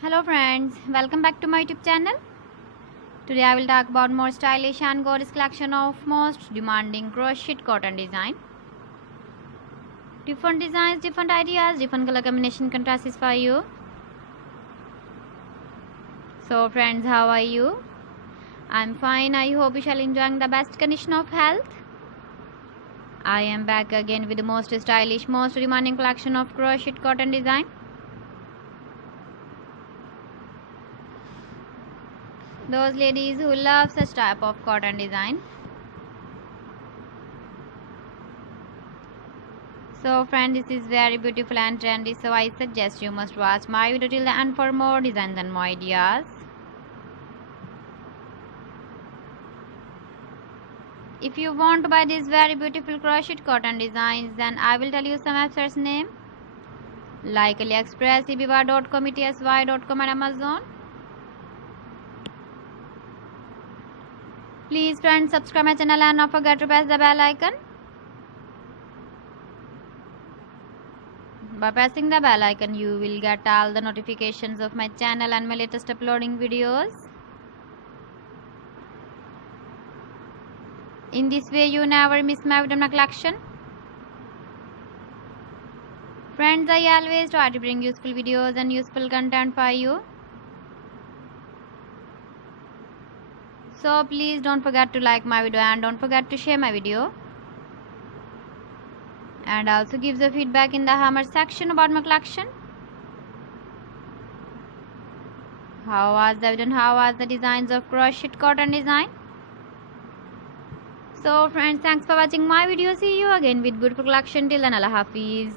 Hello friends, welcome back to my YouTube channel. Today I will talk about more stylish and gorgeous collection of most demanding crocheted cotton design. Different designs, different ideas, different color combination can satisfy you. So friends, how are you? I'm fine. I hope you shall enjoying the best condition of health. I am back again with the most stylish, most demanding collection of crocheted cotton design. Those ladies who love such type of cotton design. So friend, this is very beautiful and trendy, so I suggest you must watch my video till the end for more designs and more ideas. If you want to buy these very beautiful crocheted cotton designs, then I will tell you some websites name like AliExpress, eBay.com, ETSY.com and Amazon. Please friends, subscribe my channel and not forget to press the bell icon. By pressing the bell icon, you will get all the notifications of my channel and my latest uploading videos. In this way, you never miss my video collection. Friends, I always try to bring useful videos and useful content for you. So please don't forget to like my video and don't forget to share my video. And also give the feedback in the comment section about my collection. How was the video and how was the designs of crocheted cotton design? So friends, thanks for watching my video. See you again with beautiful collection. Till then, Allah Hafiz.